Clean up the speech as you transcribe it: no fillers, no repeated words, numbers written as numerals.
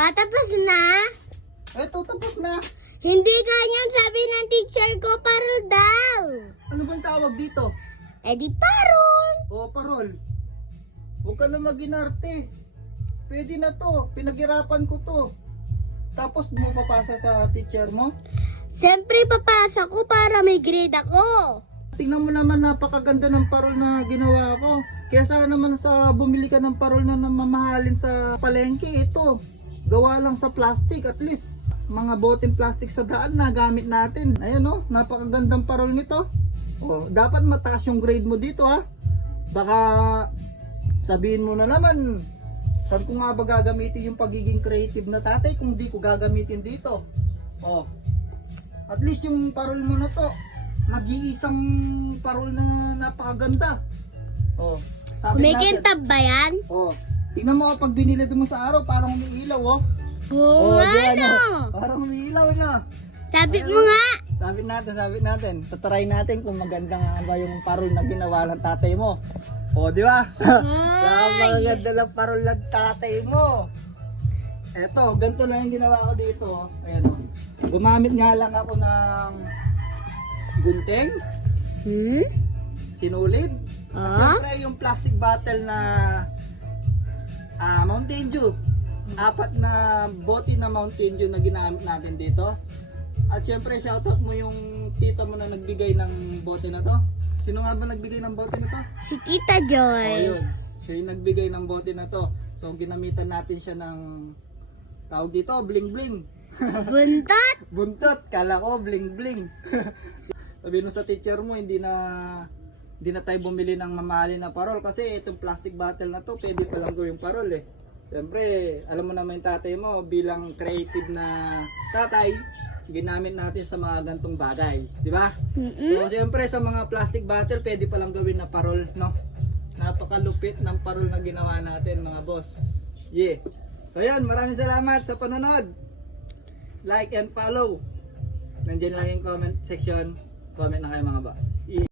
Patapos na? Eto, tapos na. Hindi ganyan sabi ng teacher ko, parol daw. Ano bang tawag dito? Eh di parol. O, parol. Huwag ka na maginarte. Pwede na to. Pinaghirapan ko to. Tapos mo papasa sa teacher mo? Siyempre papasa ko para may grade ako. Tingnan mo naman, napakaganda ng parol na ginawa ko. Kaya sana naman sa bumili ka ng parol na mamahalin sa palengke, ito. Gawa lang sa plastic, at least mga boteng plastic sa daan na gamit natin. Ayun oh, napakagandang parol nito. Oh, dapat mataas yung grade mo dito ha. Baka sabihin mo na naman, saan ko nga ba gagamitin yung pagiging creative na tatay kung di ko gagamitin dito? Oh, at least yung parol mo na to, nag-iisang parol na napakaganda. Oh, sabi natin. Kumikintab ba yan? Oh, tingnan mo pag binili mo sa araw, parang umiilaw oh. Oo nga di, no. Parang umiilaw na. Sabit Ayun, mo nga. Sabit natin. Tatry natin kung maganda nga ba yung parol na ginawa ng tatay mo. O, di ba? Napakaganda ng parol ng tatay mo. Eto, ganito lang yung ginawa ko dito. Ayan o. Gumamit nga lang ako ng gunting, sinulid, at syempre yung plastic bottle na Mountain Dew. 4 na bote na Mountain Dew na ginamit natin dito. At syempre shoutout mo yung tita mo na nagbigay ng bote na to. Sino nga ba nagbigay ng bote na to? Si Tita Joy. Oh, yun. Siya yung nagbigay ng bote na to. So ginamitan natin siya ng tawag dito, bling bling. Buntot. Buntot, kala ko bling bling. Sabihin mo sa teacher mo, hindi na tayo bumili ng mamahalin na parol kasi itong plastic bottle na to pwede pa lang gawing parol eh. Siyempre, alam mo naman yung tatay mo bilang creative na tatay, ginamit natin sa mga gantong bagay, di ba? So siyempre sa mga plastic bottle pwede pa lang gawin na parol, no? Napakalupit ng parol na ginawa natin mga boss. Yeah. So yan, maraming salamat sa panonood. Like and follow. Nandiyan lang yung comment section. Comment na kayo mga boss.